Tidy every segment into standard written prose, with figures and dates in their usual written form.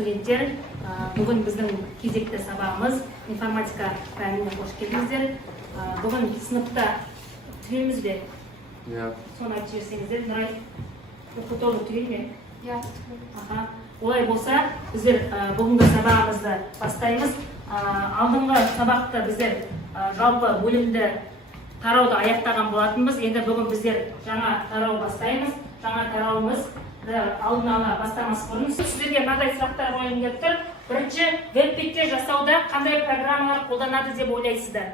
студенттер, бүгін біздің кезекті сабағымыз информатика пәніне қош келдіңіздер. Бүгін сыныпта түгелміз бе? Иә. Соны айтып жіберсеңіздер, Нұрай, оқу тобы түгел ме? Иә. Олай болса, біздер бүгінгі сабағымызды бастаймыз. Алдыңғы сабақты біздер жалпы бөлімді тарауды аяқтаған болатынбыз. Енді бүгін біздер жаңа тарау бастаймыз. Жаңа тарауымыз алдын ала бастамас бұрын сіздерге мынадай сұрақтар қойғым келіп тұр. Бірінші, веб-беттер жасауда қандай программалар қолданады деп ойлайсыздар?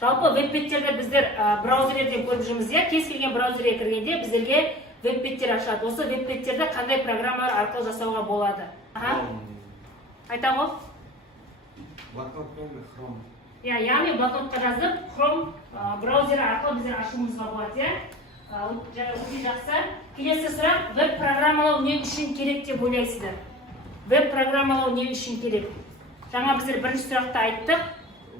Жалпы веб-беттерді біздер браузерлерден көріп жүрміз. Кез келген браузерге кіргенде біздерге веб-беттер ашады. Осы веб-беттерді қандай программалар арқылы жасауға болады? Айта ғой? Блокнотпен Chrome. Яғни блокнотқа жазып, Chrome браузері арқылы біздер ашуымызға болады. Өте жақсы. Келесі сұрақ, веб-программалау не үшін керек деп ойлайсыздар? Веб-программалау не үшін керек? Жаңа біздер бірінші сұрақты айттық.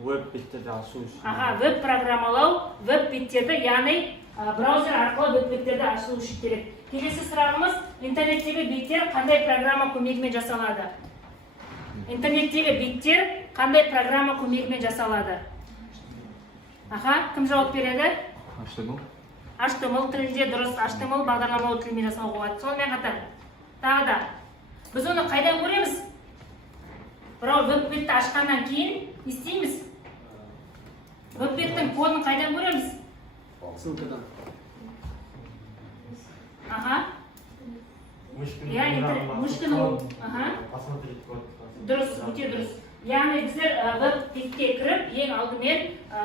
Веб-беттерді ашу үшін. Веб-программалау, веб-беттерді, яғни браузер арқылы веб-беттерді ашу үшін керек. Келесі сұрағымыз, интернеттегі беттер қандай программа көмегімен жасалады? Интернеттегі беттер қандай программа көмегімен жасалады? Кім жауап береді? HTML тілінде дұрыс, HTML бағдарламалау тілімен жасауға болады. Сонымен қатар, тағы да, біз оны қайдан көреміз? Бірау веб-бетті ашқаннан кейін не істейміз? Веб-беттің кодын қайдан көреміз? Ссылкадан. Мышканың. Дұрыс, өте дұрыс. Яғни біздер веб-бетке кіріп, ең алдымен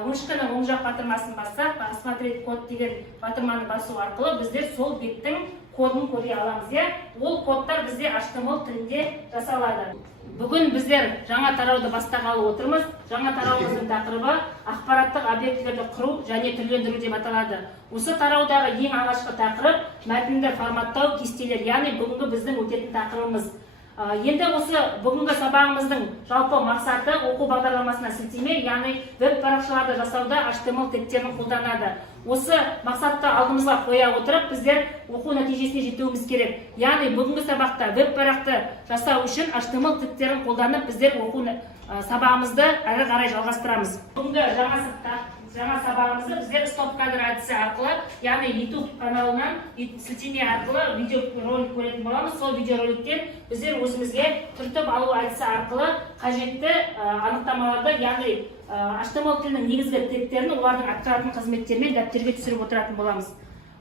мышканың оң жақ батырмасын бассақ, посмотреть код деген батырманы басу арқылы біздер сол беттің кодын көре аламыз. Ол кодтар бізде HTML тілінде жасалады. Бүгін біздер жаңа тарауды бастағалы отырмыз. Жаңа тарауымыздың тақырыбы ақпараттық объектілерді құру және түрлендіру деп аталады. Осы тараудағы ең алғашқы тақырып мәтінді форматтау, кестелер, яғни бүгінгі біздің өтетін тақырыбымыз. Енді осы бүгінгі сабағымыздың жалпы мақсаты оқу бағдарламасына сілтеме, яғни веб-парақшаларды жасауда HTML тегтерін қолданады. Осы мақсатты алдымызға қоя отырып, біздер оқу нәтижесіне жетуіміз керек. Яғни бүгінгі сабақта веб-парақты жасау үшін HTML тегтерін қолданып, біздер оқу сабағымызды әрі қарай жалғастырамыз. Бүгінгі жаңа сабағымызды біздер стоп-кадр әдісі арқылы, яғни YouTube каналынан сілтеме арқылы видеоролик көретін боламыз. Сол видеороликтен біздер өзімізге түртіп алу әдісі арқылы қажетті анықтамаларды, яғни HTML тілінің негізгі тегтерін олардың атқаратын қызметтермен дәптерге түсіріп отыратын боламыз.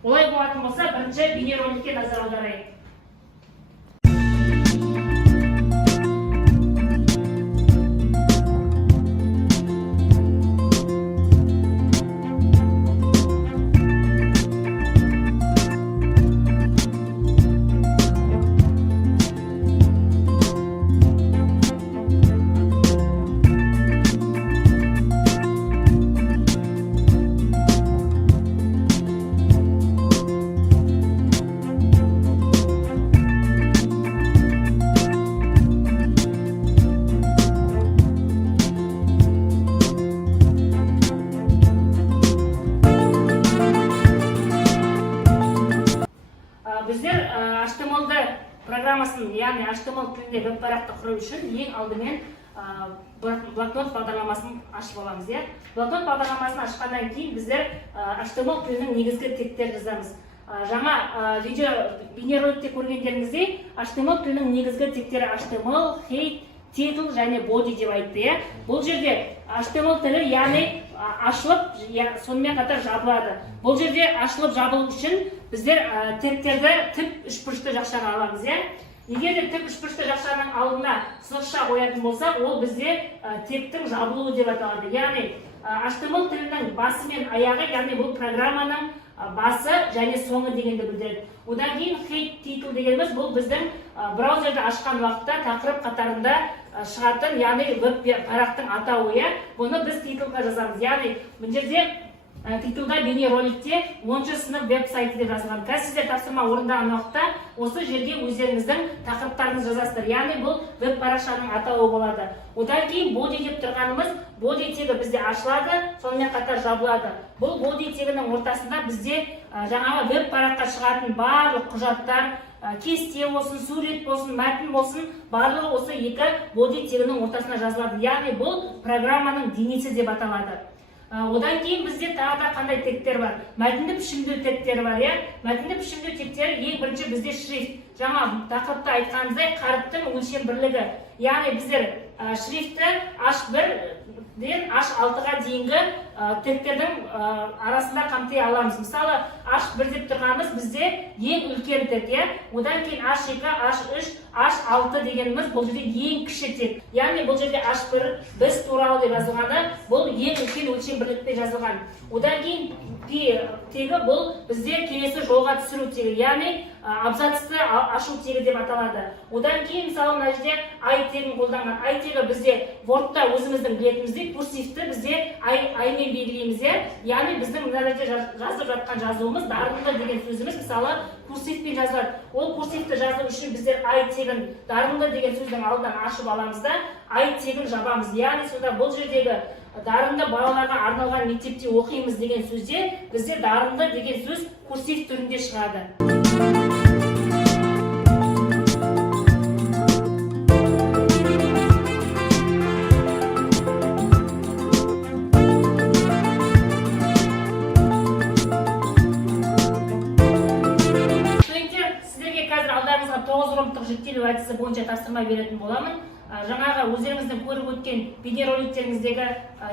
Олай болатын болса, бірінші бейнероликке назар аударайық. Біздер HTML-ді программасын, яғни HTML тілінде веб-парақты құру үшін ең алдымен блокнот бағдарламасын ашып аламыз. Блокнот бағдарламасын ашқаннан кейін біздер HTML тілінің негізгі тегтерін жазамыз. Жаңа бейнероликте көргендеріңіздей HTML тілінің негізгі тегтері HTML, head, title және body деп айтты. Бұл жерде HTML тілі, яғни ашылып, сонымен қатар жабылады. Бұл жерде ашылып жабылу үшін біздер тегтерді тіп үшбұрышты жақшаға аламыз. Егер де тіп үшбұрышты жақшаның алдына сызықша қоятын болсақ, ол бізде тегтің жабылуы деп аталады. Яғни HTML тілінің басы мен аяғы, яғни бұл программаның басы және соңы дегенді білдіреді. Одан кейін head title дегеніміз бұл біздің браузерді ашқан уақытта тақырып қатарында шығатын, яғни веб-парақтың атауы. Бұны біз титлға жазамыз. Яғни бұл жерде титулда бейнероликте 10-шы сынып веб-сайты деп жазылған. Қазір сіздер тапсырма орындаған уақытта осы жерге өздеріңіздің тақырыптарыңызды жазасыздар. Яғни бұл веб-парақшаның атауы болады. Одан кейін body деп тұрғанымыз, body тегі бізде ашылады, сонымен қатар жабылады. Бұл body тегінің ортасында бізде жаңағы веб-параққа шығатын барлық құжаттар, кесте болсын, сурет болсын, мәтін болсын, барлығы осы екі боди тегінің ортасына жазылады. Яғни бұл программаның денесі деп аталады. Одан кейін бізде тағы да қандай тегтер бар? Мәтінді пішіндеу тегтері бар, иә? Мәтінді пішіндеу тегтері ең бірінші бізде шрифт. Жаңа тақырыпта айтқанымыздай қаріптің өлшем бірлігі. Яғни біздер шрифтті H1-ден H6-ға дейінгі тегтердің арасында қамти аламыз. Мысалы, H1 деп тұрғанымыз бізде ең үлкен тег, иә? Одан кейін H2, H3, H6 дегеніміз бұл жерде ең кіші тег. Яғни бұл жерде H1 біз туралы деп жазылғаны, бұл ең үлкен өлшем бірлікпен жазылған. Одан кейін P тегі бұл бізде келесі жолға түсіру тегі, яғни абзацты ашу тегі деп аталады. Одан кейін мысалы мына жерде I тегін қолданған. I тегі бізде Wordта өзіміздің білетініміздей курсивті бізде I-мен белгілейміз, яғни біздің мына жерде жазып жатқан жазуымыз дарынды деген сөзіміз мысалы курсивпен жазылады. Ол курсивті жазу үшін біздер I тегін дарынды деген сөздің алдынан ашып аламыз да I тегін жабамыз. Яғни сонда бұл жердегі дарынды балаларға арналған мектепте оқимыз деген сөзде бізде дарынды деген сөз курсив түрінде шығады. Студенттер, сіздерге қазір алдарыңызға 9 ромдық жіктелу әдісі бойынша тапсырма беретін боламын. Жаңағы өздеріңіздің көріп өткен бейнероликтеріңіздегі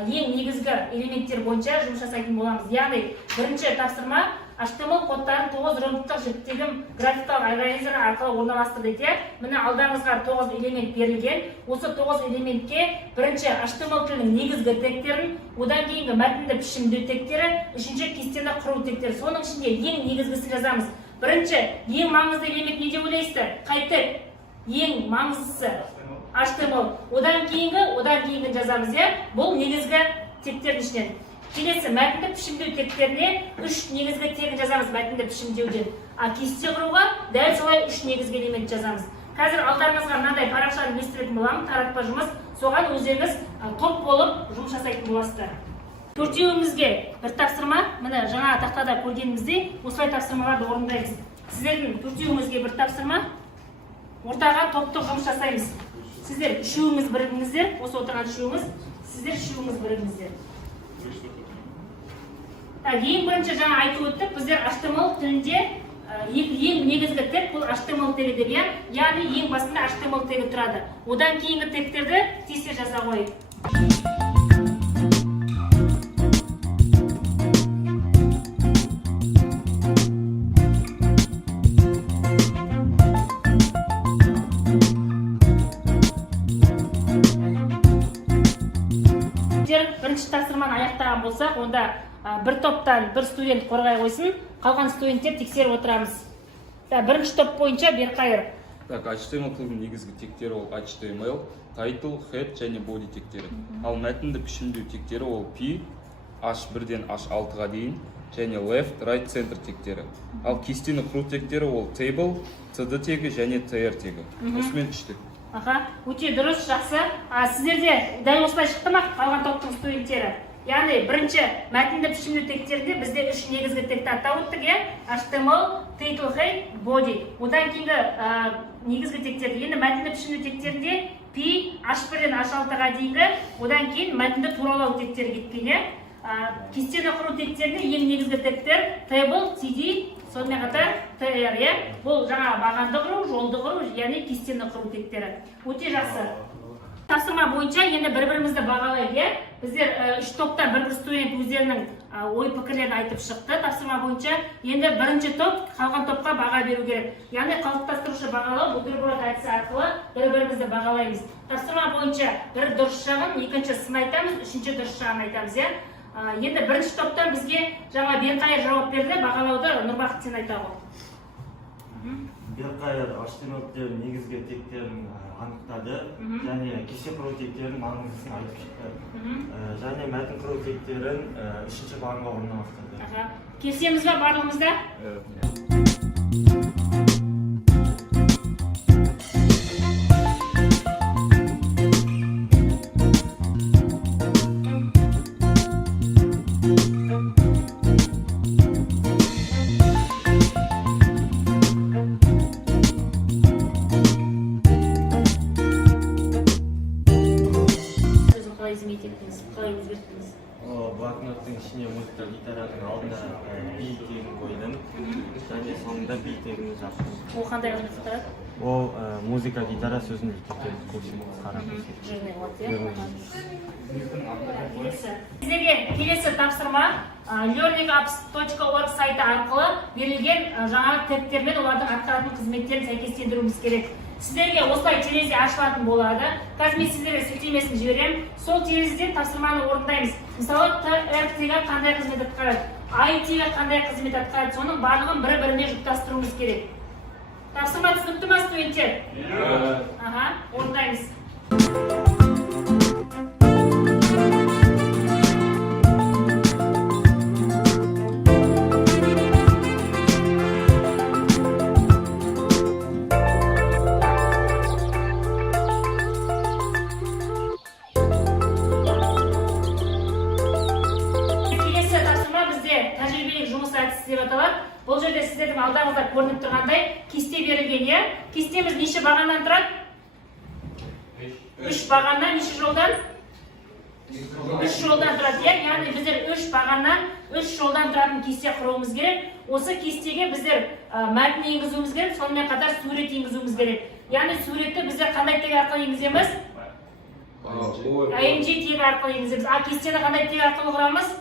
ең негізгі элементтер бойынша жұмыс жасайтын боламыз. Яғни, бірінші тапсырма HTML кодтарын 9 ромдық жіктелім графикалық органайзер арқылы орналастырды дейді. Міне алдарыңызға 9 элемент берілген. Осы 9 элементке бірінші HTML тілінің негізгі тегтерін, одан кейінгі мәтінді пішіндеу тегтері, үшінші кестені құру тегтері. Соның ішінде ең негізгісі жазамыз. Бірінші, ең маңызды элемент не деп ойлайсыздар? Қай тег? Ең маңыздысы HTML. Одан кейінгі жазамыз, бұл негізгі тегтердің ішінен. Келесі мәтінді пішіндеу тегтеріне 3 негізгі тегін жазамыз мәтінді пішіндеуден. Кесте құруға дәл солай 3 негізгі элемент жазамыз. Қазір алдарыңызға мынандай парақшаны ілестіретін боламын, таратпа жұмыс. Соған өздеріңіз топ болып жұмыс жасайтын боласыздар. Төртеуімізге бір тапсырма, міне жаңа тақтада көргеніміздей осылай тапсырмаларды орындаймыз. Сіздердің төртеуімізге бір тапсырма, ортаға топтық жұмыс жасаймыз. Сіздер үшеуіңіз бірігіңіздер, осы отырған үшеуіңіз, сіздер үшеуіңіз бірігіңіздер. Ең бірінші жаңа айтып өттік, біздер HTML тілінде ең негізгі тег бұл HTML тегі деп, яғни ең басында HTML тегі тұрады. Одан кейінгі тегтерді тез жаза қойып. Бірінші тапсырманы аяқтаған болсақ, онда бір топтан бір студент қорғай қойсын, қалған студенттер тексеріп отырамыз. Бірінші топ бойынша Берқайыр. HTML тілінің негізгі тегтері ол HTML, title, head және body тегтері. Ал мәтінді пішіндеу тегтері ол P, H1-ден H6-ға дейін және left, right, center тегтері. Ал кестені құру тегтері ол table, cd тегі және tr тегі. Осымен үш тег. Өте дұрыс, жақсы. Сіздерде дәл осылай шықты ма қалған топтың студенттері? Яғни бірінші мәтінді пішіндеу тегтерінде бізде үш негізгі тегті атап өттік, HTML, title, head, body. Одан кейінгі негізгі тегтерді. Енді мәтінді пішіндеу тегтерінде P, H1-ден H6-ға дейінгі, одан кейін мәтінді туралау тегтері кеткен. Кестені құру тегтерінде ең негізгі тегтер table, cd, сонымен қатар tr, бұл жаңа бағанды құру, жолды құру, яғни кестені құру тегтері. Өте жақсы. Тапсырма бойынша енді бір-бірімізді бағалайды. Біздер үш топтан бір студент өздерінің ой пікірлерін айтып шықты. Тапсырма бойынша енді бірінші топ қалған топқа баға беру керек. Яғни қалыптастырушы бағалау бутерброд әдісі арқылы бір-бірімізді бағалаймыз. Тапсырма бойынша бір дұрыс жағын, екінші сын айтамыз, үшінші дұрыс жағын айтамыз. Енді бірінші топтан бізге жаңа Берқайыр жауап берді, бағалауды Нұрбақыт сен айта ғой. Берқайыр HTML негізгі тегтерін анықтады және кесте құру тегтерінің маңыздысын айтып шықты. Және мәтін құру тегтерін үшінші бағанға орналастырды. Келісеміз бе барлығымызда? ішіне музыка гитараның алдына би тегін қойдым және соңында би тегін жаздым. Ол қандай қызмет атқарады? Ол музыка гитара сөзін тектерді көрсетіп Жирный вот, иә? Сіздерге келесі тапсырма learningapps.org сайты арқылы берілген жаңағы тегтер мен олардың атқаратын қызметтерін сәйкестендіруіміз керек. Сіздерге осылай терезе ашылатын болады. Қазір мен сіздерге сілтемесін жіберемін. Сол терезеден тапсырманы орындаймыз. Мысалы, ТР-тегі қандай қызмет атқарады, АИ-тегі қандай қызмет атқарады, соның барлығын бір-біріне жұптастыруымыз керек. Тапсырма түсінікті ма, студенттер? Аха, орындаймыз. Бұл жерде сіздердің алдыңызда көрініп тұрғандай кесте берілген, е? Кестеміз неше бағаннан тұрады? 3 бағаннан, неше жолдан? 3 жолдан тұрады, е? Яғни біздер 3 бағаннан, 3 жолдан тұратын кесте құруымыз керек. Осы кестеге біздер мәтін енгізуіміз керек, сонымен қатар сурет енгізуіміз керек. Яғни суретті біздер қандай тег арқылы енгіземіз? IMG тег арқылы енгіземіз. А кестені қандай тег арқылы құрамыз?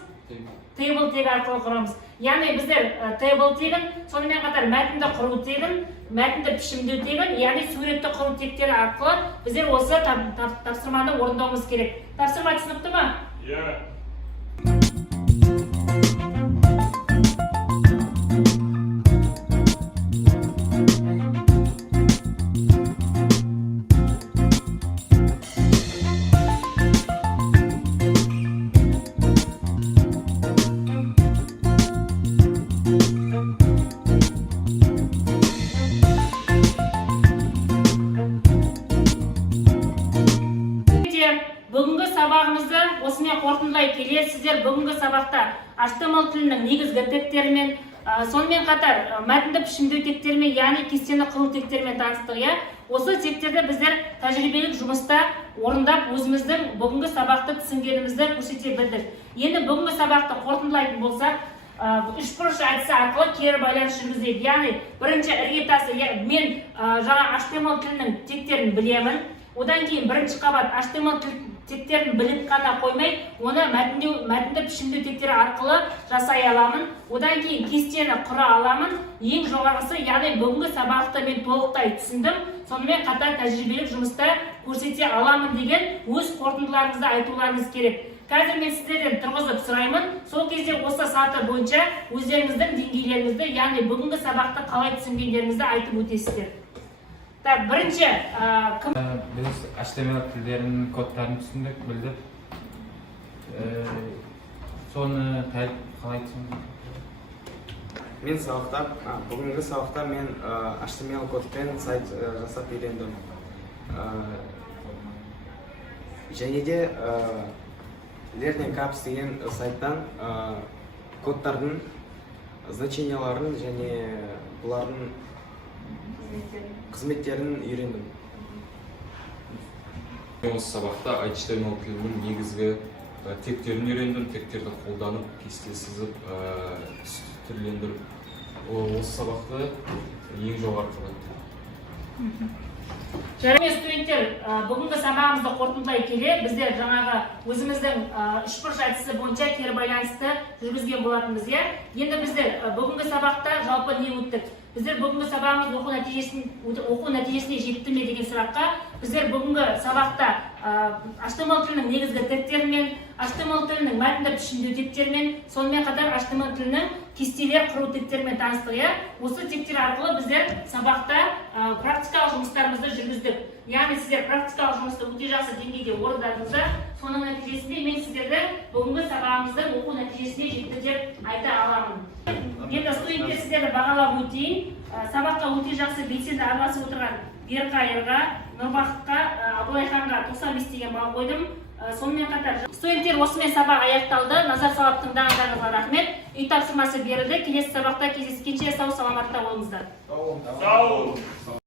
Table тег арқылы құрамыз. Яғни біздер table тегін, сонымен қатар мәтінді құру тегін, мәтінді пішімдеу тегін, яғни суретті құру тегтері арқылы біздер осы тапсырманы орындауымыз керек. Тапсырма түсінікті ма? Иә. Бүгінгі сабағымызды осымен қорытындылай келе, сіздер бүгінгі сабақта HTML тілінің негізгі тегтерімен, сонымен қатар мәтінді пішімдеу тегтерімен, яғни кестені құру тегтерімен таныстық. Осы тегтерді біздер тәжірибелік жұмыста орындап, өзіміздің бүгінгі сабақты түсінгенімізді көрсете білдік. Енді бүгінгі сабақты қорытындылайтын болсақ, 3 бұрыш әдісі арқылы кері байланыс жүргізеді. Яғни бірінші іргетасы, мен жаңа HTML тілінің тегтерін білемін. Одан кейін бірінші қабат HTML тегтерін біліп қана қоймай, оны мәтінді пішімдеу тегтері арқылы жасай аламын. Одан кейін кестені құра аламын. Ең жоғарғысы, яғни бүгінгі сабақты мен толықтай түсіндім. Сонымен қатар тәжірибелік жұмыста көрсете аламын деген өз қорытындыларыңызды айтуларыңыз керек. Қазір мен сіздерден тұрғызып сұраймын. Сол кезде осы саты бойынша өздеріңіздің деңгейлеріңізді, яғни бүгінгі сабақты қалай түсінгендеріңізді айтып өтесіздер. Так, бірінші кім? Біз HTML тілдерінің кодтарын түсіндік, білдік. Соны қалай түсіндік? Мен бүгінгі сабақта мен HTML кодпен сайт жасап үйрендім. Және де learningapps деген сайттан кодтардың значенияларын және бұлардың қызметтерін үйрендім. Осы сабақта HTML тілінің негізгі тегтерін үйрендім, тегтерді қолданып, кесте сызып, түрлендіріп. Осы сабақты ең жоғары қабатты. Жарымен студенттер, бүгінгі сабағымызды қорытындылай келе, біздер жаңағы өзіміздің 3 бұрыш әдісі бойынша кері байланысты жүргізген болатынбыз. Енді біздер бүгінгі сабақта жалпы не өттік? Біздер бүгінгі сабағымыз оқу нәтижесіне жетті ме деген сұраққа, біздер бүгінгі сабақта HTML тілінің негізгі тегтерімен, HTML тілінің мәтінді пішімдеу тегтерімен, сонымен қатар HTML тілінің кестелер құру тегтерімен таныстық. Осы тегтер арқылы біздер сабақта практикалық жұмыстарымызды жүргіздік. Яғни сіздер практикалық жұмысты өте жақсы деңгейде орындадыңыздар. Соның нәтижесінде мен сіздерді бүгінгі сабағымыздың оқу нәтижесіне жетті деп айта аламын. Енді студенттер сіздерді бағалап өтейін. Сабаққа өте жақсы белсенді араласып отырған Берқайырға, Нұрбақытқа, Абылайханға 95 деген балл қойдым. Сонымен қатар студенттер осымен сабақ аяқталды. Назар салып тыңдағандарыңызға рахмет. Үй тапсырмасы берілді. Келесі сабақта кездескенше сау саламатта болыңыздар. Сау.